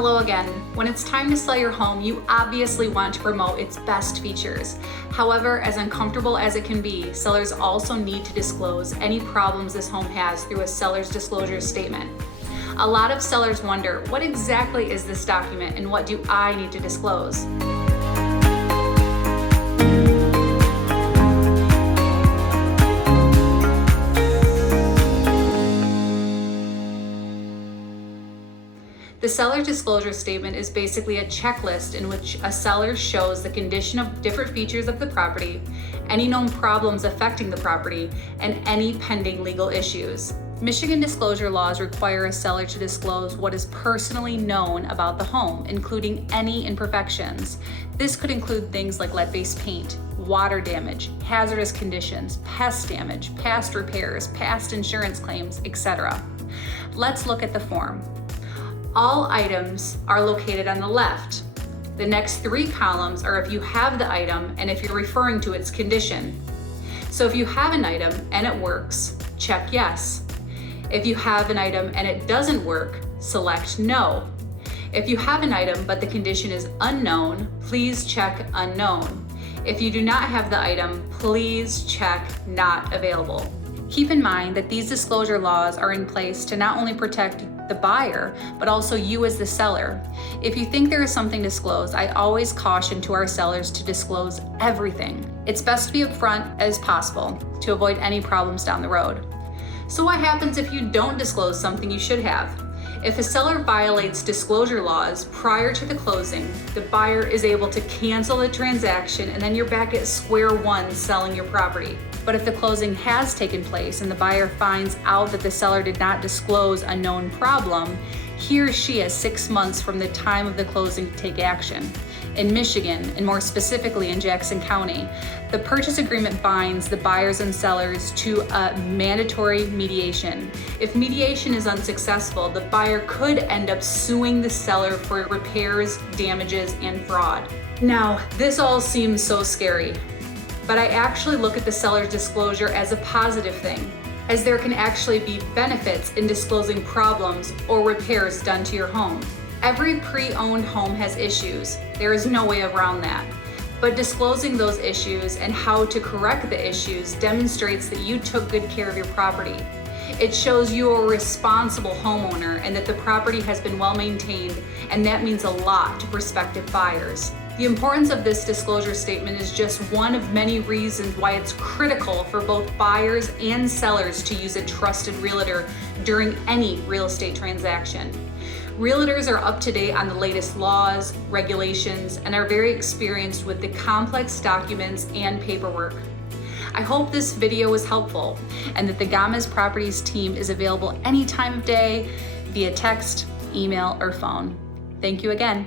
Hello again. When it's time to sell your home, you obviously want to promote its best features. However, as uncomfortable as it can be, sellers also need to disclose any problems this home has through a seller's disclosure statement. A lot of sellers wonder, what exactly is this document and what do I need to disclose? The seller disclosure statement is basically a checklist in which a seller shows the condition of different features of the property, any known problems affecting the property, and any pending legal issues. Michigan disclosure laws require a seller to disclose what is personally known about the home, including any imperfections. This could include things like lead-based paint, water damage, hazardous conditions, pest damage, past repairs, past insurance claims, etc. Let's look at the form. All items are located on the left. The next three columns are if you have the item and if you're referring to its condition. So if you have an item and it works, check yes. If you have an item and it doesn't work, select no. If you have an item but the condition is unknown, please check unknown. If you do not have the item, please check not available. Keep in mind that these disclosure laws are in place to not only protect the buyer, but also you as the seller. If you think there is something disclosed, I always caution to our sellers to disclose everything. It's best to be upfront as possible to avoid any problems down the road. So what happens if you don't disclose something you should have? If a seller violates disclosure laws prior to the closing, the buyer is able to cancel the transaction and then you're back at square one selling your property. But if the closing has taken place and the buyer finds out that the seller did not disclose a known problem, he or she has 6 months from the time of the closing to take action. In Michigan, and more specifically in Jackson County, the purchase agreement binds the buyers and sellers to a mandatory mediation. If mediation is unsuccessful, the buyer could end up suing the seller for repairs, damages, and fraud. Now, this all seems so scary, but I actually look at the seller's disclosure as a positive thing, as there can actually be benefits in disclosing problems or repairs done to your home. Every pre-owned home has issues. There is no way around that. But disclosing those issues and how to correct the issues demonstrates that you took good care of your property. It shows you are a responsible homeowner and that the property has been well maintained, and that means a lot to prospective buyers. The importance of this disclosure statement is just one of many reasons why it's critical for both buyers and sellers to use a trusted realtor during any real estate transaction. Realtors are up to date on the latest laws, regulations, and are very experienced with the complex documents and paperwork. I hope this video was helpful and that the Gamas Properties team is available any time of day via text, email, or phone. Thank you again.